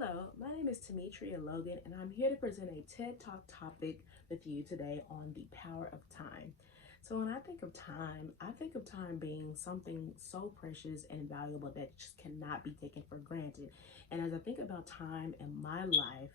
Hello, my name is Demetria Logan, and I'm here to present a TED Talk topic with you today on the power of time. So, when I think of time, I think of time being something so precious and valuable that just cannot be taken for granted. And as I think about time in my life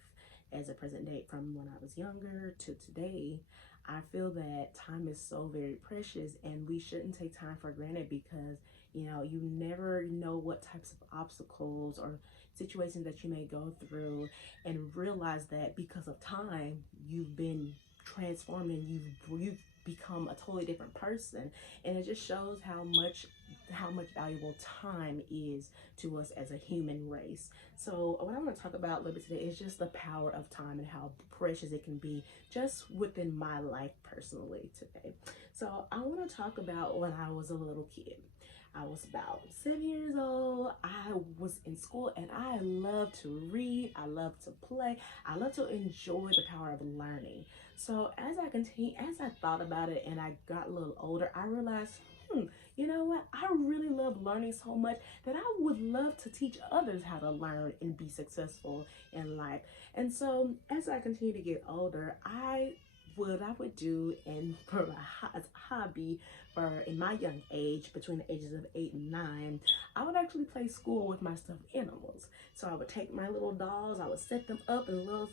as a present date from when I was younger to today, I feel that time is so very precious and we shouldn't take time for granted because you never know what types of obstacles or situations that you may go through and realize that because of time you've been transformed and you've become a totally different person, and it just shows how much valuable time is to us as a human race. So what I want to talk about a little bit today is just the power of time and how precious it can be just within my life personally today. So I want to talk about when I was a little kid. I was about 7 years old. I was in school and I love to read. I love to play. I love to enjoy the power of learning. So as I thought about it and I got a little older, I realized, you know what? I really love learning so much that I would love to teach others how to learn and be successful in life. And so as I continue to get older, what I would do and for as a hobby for in my young age, between the ages of 8 and 9, I would actually play school with my stuffed animals. So I would take my little dolls, I would set them up in a little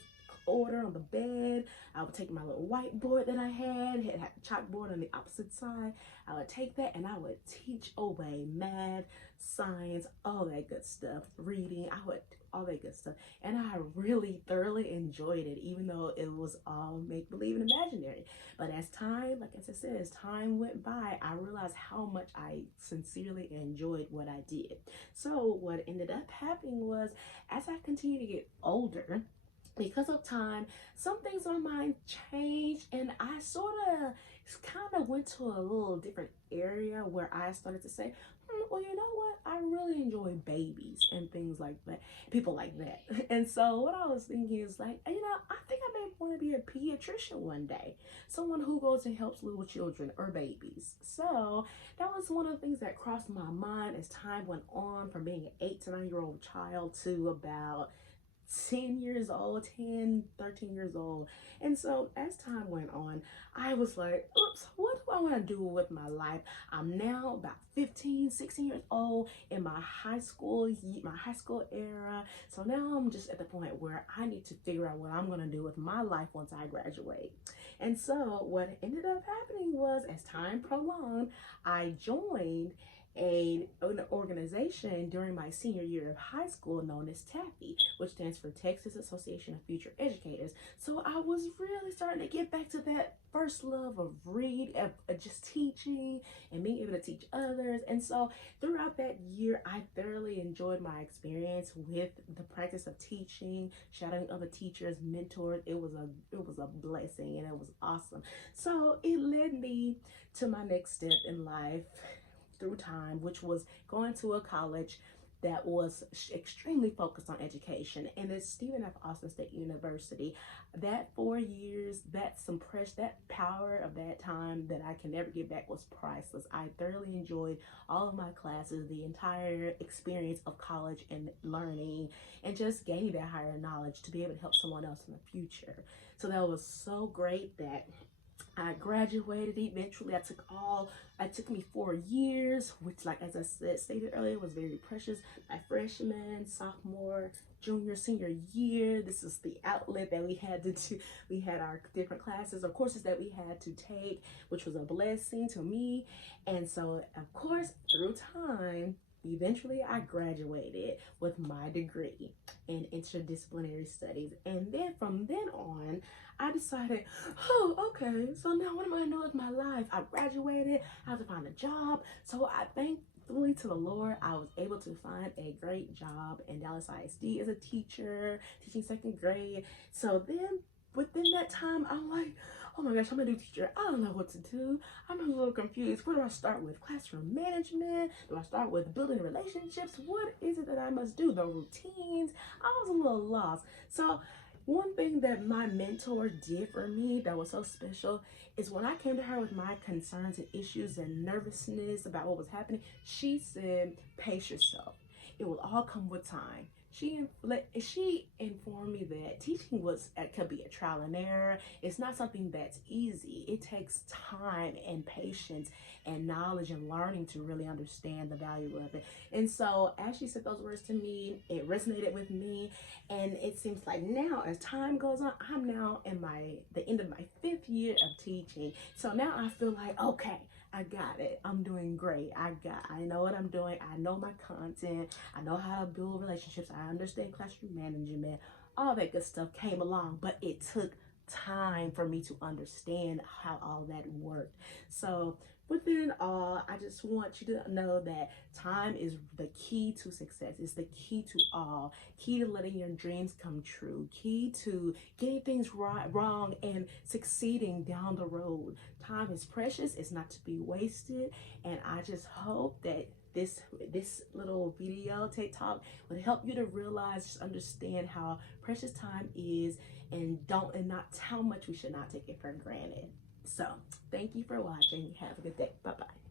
order on the bed. I would take my little whiteboard that I had a chalkboard on the opposite side. I would take that and I would teach away math, science, all that good stuff, reading. I would all that good stuff. And I really thoroughly enjoyed it, even though it was all make believe and imaginary. But as time, like as I said, as time went by, I realized how much I sincerely enjoyed what I did. So what ended up happening was, as I continued to get older, because of time, some things in my mind changed, and I sort of kind of went to a little different area where I started to say, well, you know what? I really enjoy babies and things like that, people like that. And so, what I was thinking is like, I think I may want to be a pediatrician one day, someone who goes and helps little children or babies. So, that was one of the things that crossed my mind as time went on from being an 8 to 9 year old child to about 10 years old, 10, 13 years old. And so as time went on, I was like, oops, what do I want to do with my life? I'm now about 15, 16 years old in my high school era. So now I'm just at the point where I need to figure out what I'm going to do with my life once I graduate. And so what ended up happening was, as time prolonged, I joined an organization during my senior year of high school known as TAFE, which stands for Texas Association of Future Educators. So I was really starting to get back to that first love of just teaching and being able to teach others. And so throughout that year, I thoroughly enjoyed my experience with the practice of teaching, shadowing other teachers, mentors. It was a blessing and it was awesome. So it led me to my next step in life through time, which was going to a college that was extremely focused on education, and it's Stephen F. Austin State University. That 4 years, that power of that time that I can never get back was priceless. I thoroughly enjoyed all of my classes, the entire experience of college and learning, and just gaining that higher knowledge to be able to help someone else in the future. So that was so great that I graduated eventually. It took me 4 years, which, like as I stated earlier, was very precious. My freshman, sophomore, junior, senior year. This is the outlet that we had to do. We had our different classes or courses that we had to take, which was a blessing to me. And so, of course, through time, eventually I graduated with my degree in interdisciplinary studies. And then from then on, I decided, oh, okay, so now what am I gonna do with my life? I graduated, I have to find a job. So I thankfully to the Lord, I was able to find a great job in Dallas ISD as a teacher, teaching second grade. So then within that time, I'm like, oh my gosh, I'm a new teacher. I don't know what to do. I'm a little confused. Where do I start with? Classroom management? Do I start with building relationships? What is it that I must do? The routines? I was a little lost. So one thing that my mentor did for me that was so special is when I came to her with my concerns and issues and nervousness about what was happening, she said, pace yourself. It will all come with time. she informed me that teaching could be a trial and error. It's not something that's easy. It takes time and patience and knowledge and learning to really understand the value of it. And so as she said those words to me, it resonated with me. And it seems like now as time goes on, I'm now in the end of my 5th year of teaching. So now I feel like, okay, I got it. I'm doing great. I know what I'm doing. I know my content. I know how to build relationships. I understand classroom management. All that good stuff came along, but it took time for me to understand how all that worked. So within all, I just want you to know that time is the key to success. It's the key to all. Key to letting your dreams come true. Key to getting things right, wrong, and succeeding down the road. Time is precious. It's not to be wasted. And I just hope that this little video TikTok would help you to realize, just understand how precious time is, and not how much we should not take it for granted. So thank you for watching. Have a good day. Bye bye.